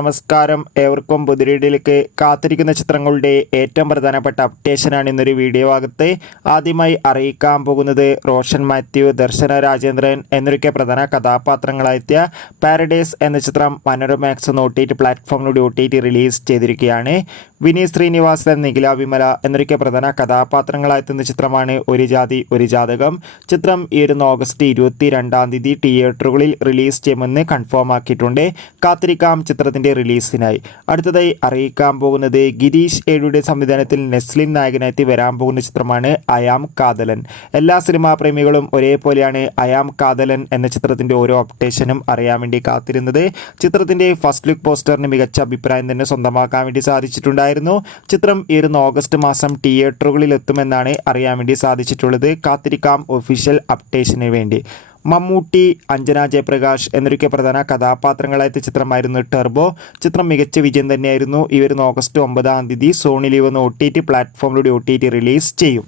നമസ്കാരം, ഏവർക്കും പുതിരീഡിലേക്ക് കാത്തിരിക്കുന്ന ചിത്രങ്ങളുടെ ഏറ്റവും പ്രധാനപ്പെട്ട അപ്ഡേഷനാണ് ഇന്നൊരു വീഡിയോ ഭാഗത്ത് ആദ്യമായി അറിയിക്കാൻ പോകുന്നത്. റോഷൻ മാത്യു, ദർശന രാജേന്ദ്രൻ എന്നൊക്കെ പ്രധാന കഥാപാത്രങ്ങളായെത്തിയ പാരഡൈസ് എന്ന ചിത്രം മനോരമാക്സ് എന്ന OTT പ്ലാറ്റ്ഫോമിലൂടെ OTT റിലീസ് ചെയ്തിരിക്കുകയാണ്. വിനീത് ശ്രീനിവാസൻ, നിഖില വിമല എന്നൊക്കെ പ്രധാന കഥാപാത്രങ്ങളായെത്തുന്ന ചിത്രമാണ് ഒരു ജാതി ഒരു ജാതകം. ചിത്രം ഈ ഓഗസ്റ്റ് 22 തിയേറ്ററുകളിൽ റിലീസ് ചെയ്യുമെന്ന് കൺഫേം ആക്കിയിട്ടുണ്ട്. കാത്തിരിക്കാം ചിത്രത്തിൻ്റെ റിലീസിനായി. അടുത്തതായി അറിയിക്കാൻ പോകുന്നത് ഗിരീഷ് ഏഴിയുടെ സംവിധാനത്തിൽ നെസ്ലിൻ നായകനായി വരാൻ പോകുന്ന ചിത്രമാണ് അയാം കാതലൻ. എല്ലാ സിനിമാ പ്രേമികളും ഒരേപോലെയാണ് അയാം കാതലൻ എന്ന ചിത്രത്തിൻ്റെ ഓരോ അപ്ഡേഷനും അറിയാൻ വേണ്ടി കാത്തിരുന്നത്. ചിത്രത്തിൻ്റെ ഫസ്റ്റ് ലുക്ക് പോസ്റ്ററിന് മികച്ച അഭിപ്രായം തന്നെ സ്വന്തമാക്കാൻ വേണ്ടി സാധിച്ചിട്ടുണ്ടായിരുന്നു. ചിത്രം ഈ ഓഗസ്റ്റ് മാസം തിയേറ്ററുകളിൽ എത്തുമെന്നാണ് അറിയാൻ വേണ്ടി സാധിച്ചിട്ടുള്ളത്. കാത്തിരിക്കാം ഒഫീഷ്യൽ അപ്ഡേഷന് വേണ്ടി. മമ്മൂട്ടി, അഞ്ജന ജയപ്രകാശ് എന്നൊക്കെ പ്രധാന കഥാപാത്രങ്ങളായ ചിത്രമായിരുന്നു ടർബോ. ചിത്രം മികച്ച വിജയം തന്നെയായിരുന്നു. ഈ ഓഗസ്റ്റ് 9 സോണി ലീവ് എന്ന OTT പ്ലാറ്റ്ഫോമിലൂടെ OTT റിലീസ് ചെയ്യും.